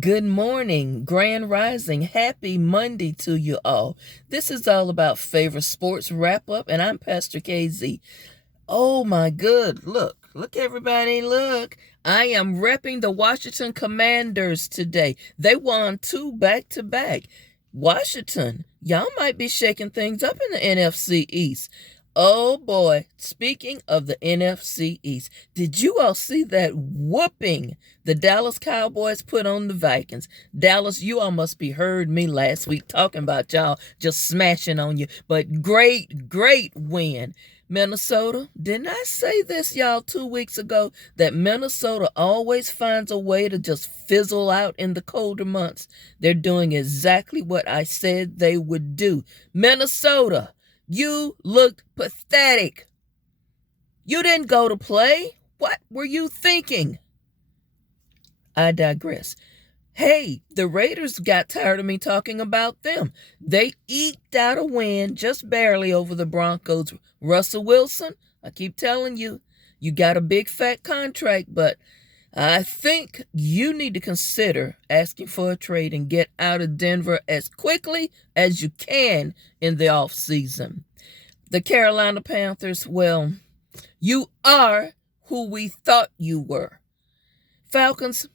Good morning, Grand Rising. Happy Monday to you all. This is all about favorite sports wrap up, and I'm Pastor KZ. Oh my good. Look, everybody, look. I am repping the Washington Commanders today. They won two back to back. Washington, y'all might be shaking things up in the NFC East. Oh boy, speaking of the NFC East, did you all see that whooping the Dallas Cowboys put on the Vikings? Dallas, you all must be heard me last week talking about y'all just smashing on you, but great win. Minnesota, didn't I say this, y'all, 2 weeks ago, that Minnesota always finds a way to just fizzle out in the colder months? They're doing exactly what I said they would do. Minnesota, you looked pathetic. You didn't go to play. What were you thinking? I digress. Hey, the Raiders got tired of me talking about them. They eked out a win just barely over the Broncos. Russell Wilson, I keep telling you, you got a big fat contract, but I think you need to consider asking for a trade and get out of Denver as quickly as you can in the offseason. The Carolina Panthers, well, you are who we thought you were. Falcons,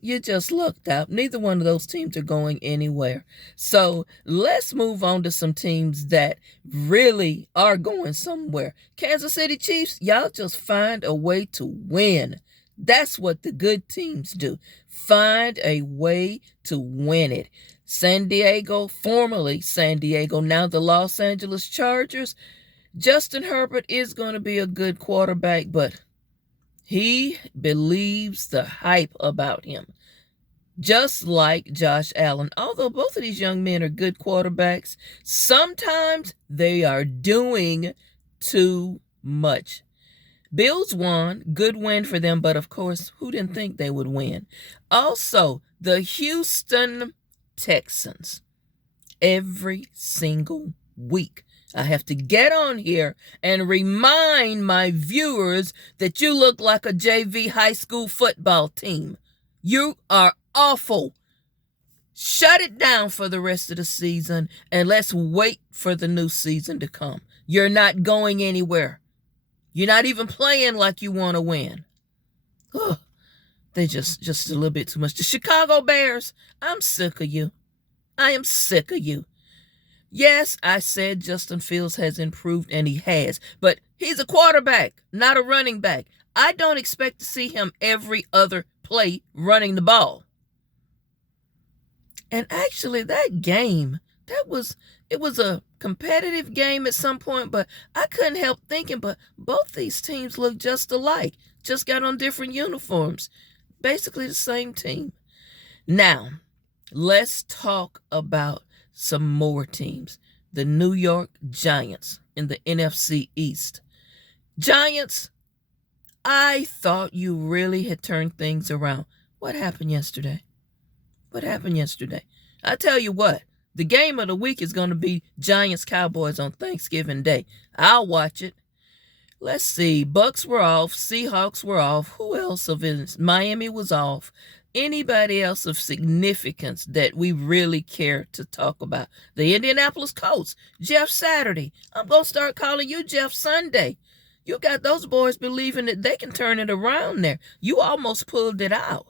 you just lucked out. Neither one of those teams are going anywhere. So let's move on to some teams that really are going somewhere. Kansas City Chiefs, y'all just find a way to win. That's what the good teams do. Find a way to win it. San Diego, formerly San Diego, now the Los Angeles Chargers. Justin Herbert is going to be a good quarterback, but he believes the hype about him. Just like Josh Allen. Although both of these young men are good quarterbacks, sometimes they are doing too much. Bills won, good win for them, but of course, who didn't think they would win? Also, the Houston Texans. Every single week, I have to get on here and remind my viewers that you look like a JV high school football team. You are awful. Shut it down for the rest of the season, and let's wait for the new season to come. You're not going anywhere. You're not even playing like you want to win. Ugh, they just a little bit too much. The Chicago Bears, I'm sick of you. I am sick of you. Yes, I said Justin Fields has improved, and he has, but he's a quarterback, not a running back. I don't expect to see him every other play running the ball. And actually, that game, it was a competitive game at some point, but I couldn't help thinking, but both these teams look just alike, just got on different uniforms, basically the same team. Now, let's talk about some more teams. The New York Giants in the NFC East. Giants, I thought you really had turned things around. What happened yesterday? I tell you what, the game of the week is going to be Giants-Cowboys on Thanksgiving Day. I'll watch it. Let's see. Bucks were off. Seahawks were off. Who else of it? Miami was off. Anybody else of significance that we really care to talk about? The Indianapolis Colts. Jeff Saturday. I'm going to start calling you Jeff Sunday. You got those boys believing that they can turn it around there. You almost pulled it out.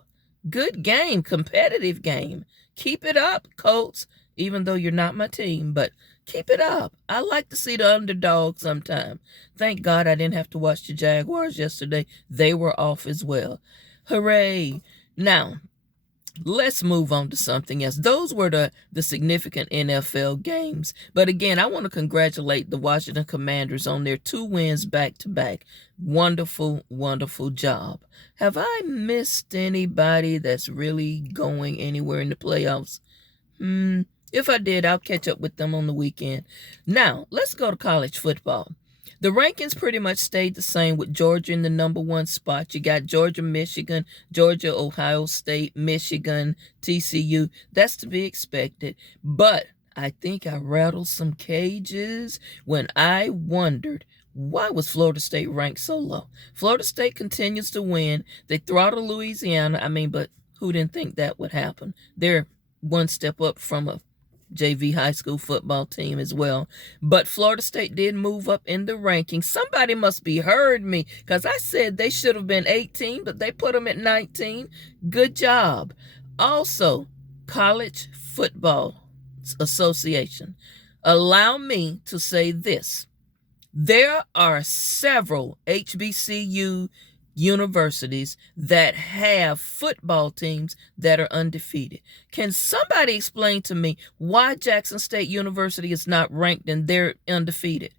Good game, competitive game. Keep it up, Colts, even though you're not my team, but keep it up. I like to see the underdog sometime. Thank God I didn't have to watch the Jaguars yesterday. They were off as well. Hooray. Now, let's move on to something else. Those were the significant NFL games. But again, I want to congratulate the Washington Commanders on their 2 wins back to back. Wonderful, wonderful job. Have I missed anybody that's really going anywhere in the playoffs? If I did, I'll catch up with them on the weekend. Now, let's go to college football. The rankings pretty much stayed the same with Georgia in the number 1 spot. You got Georgia, Michigan, Georgia, Ohio State, Michigan, TCU. That's to be expected. But I think I rattled some cages when I wondered, why was Florida State ranked so low? Florida State continues to win. They throttle Louisiana. But Who didn't think that would happen? They're one step up from a JV high school football team as well. But Florida State did move up in the rankings. Somebody must be heard me, because I said they should have been 18, but they put them at 19. Good job. Also, College Football Association. Allow me to say this. There are several HBCU universities that have football teams that are undefeated. Can somebody explain to me why Jackson State University is not ranked and they're undefeated?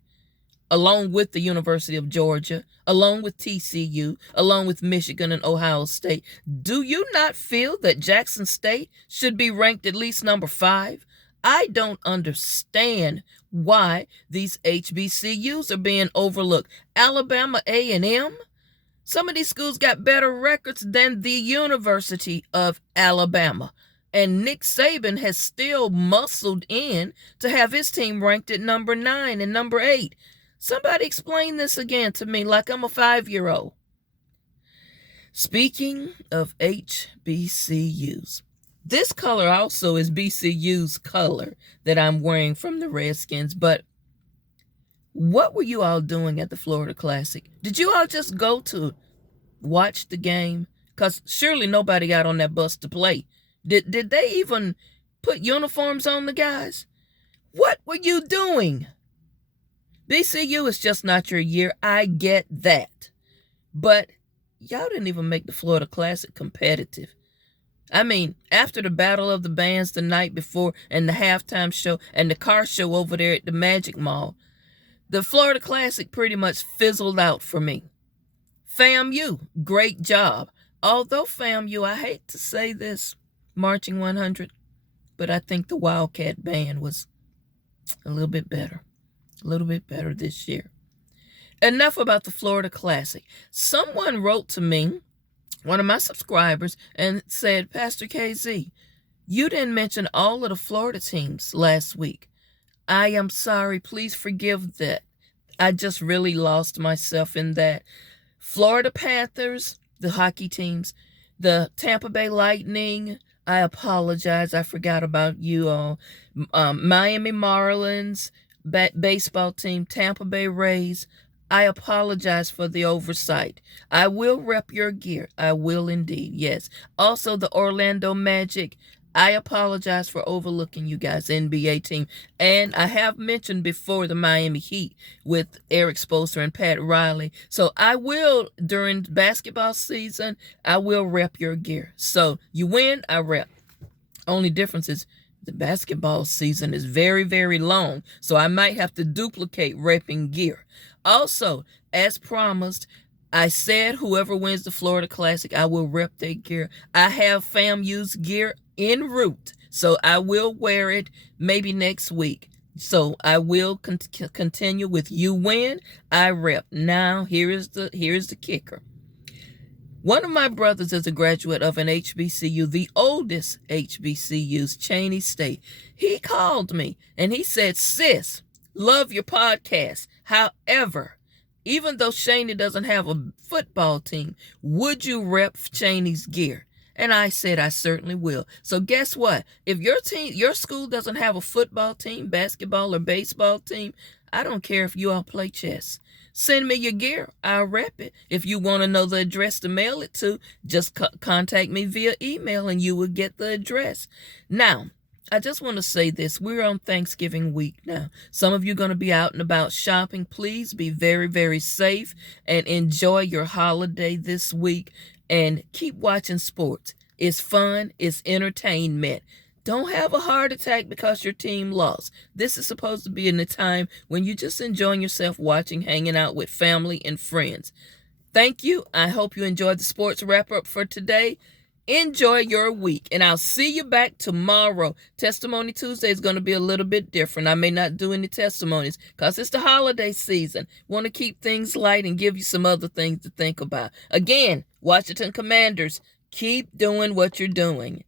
Along with the University of Georgia, along with TCU, along with Michigan and Ohio State. Do you not feel that Jackson State should be ranked at least number 5? I don't understand why these HBCUs are being overlooked. Alabama A&M? Some of these schools got better records than the University of Alabama. And Nick Saban has still muscled in to have his team ranked at number 9 and number 8. Somebody explain this again to me like I'm a 5-year-old. Speaking of HBCUs, this color also is BCU's color that I'm wearing from the Redskins. But what were you all doing at the Florida Classic? Did you all just go to watch the game? Because surely nobody got on that bus to play. Did they even put uniforms on the guys? What were you doing? BCU is just not your year. I get that. But y'all didn't even make the Florida Classic competitive. I mean, after the Battle of the Bands the night before and the halftime show and the car show over there at the Magic Mall, the Florida Classic pretty much fizzled out for me. FAMU, great job. Although FAMU, I hate to say this, Marching 100, but I think the Wildcat Band was a little bit better this year. Enough about the Florida Classic. Someone wrote to me, one of my subscribers, and said, Pastor KZ, you didn't mention all of the Florida teams last week. I am sorry. Please forgive that. I just really lost myself in that. Florida Panthers, the hockey teams, the Tampa Bay Lightning, I apologize. I forgot about you all. Miami Marlins, baseball team, Tampa Bay Rays, I apologize for the oversight. I will rep your gear. I will indeed, yes. Also, the Orlando Magic, I apologize for overlooking you guys, NBA team. And I have mentioned before the Miami Heat with Eric Spoelstra and Pat Riley. So I will, during basketball season, I will rep your gear. So you win, I rep. Only difference is the basketball season is very, very long, so I might have to duplicate repping gear. Also, as promised, I said whoever wins the Florida Classic, I will rep their gear. I have FAMU's gear en route, so I will wear it maybe next week. So I will continue with you win, I rep. Now, here's the kicker. One of my brothers is a graduate of an HBCU, the oldest HBCU's, Cheney State. He called me and he said, sis, love your podcast. However, even though Cheney doesn't have a football team, would you rep Cheney's gear? And I said, I certainly will. So guess what? If your school doesn't have a football team, basketball or baseball team, I don't care if you all play chess. Send me your gear. I'll rep it. If you want to know the address to mail it to, just contact me via email and you will get the address. Now, I just want to say this. We're on Thanksgiving week now. Some of you are going to be out and about shopping. Please be very, very safe and enjoy your holiday this week and keep watching sports. It's fun. It's entertainment. Don't have a heart attack because your team lost. This is supposed to be in a time when you're just enjoying yourself watching, hanging out with family and friends. Thank you. I hope you enjoyed the sports wrap-up for today. Enjoy your week, and I'll see you back tomorrow. Testimony Tuesday is going to be a little bit different. I may not do any testimonies because it's the holiday season. Want to keep things light and give you some other things to think about. Again, Washington Commanders, keep doing what you're doing.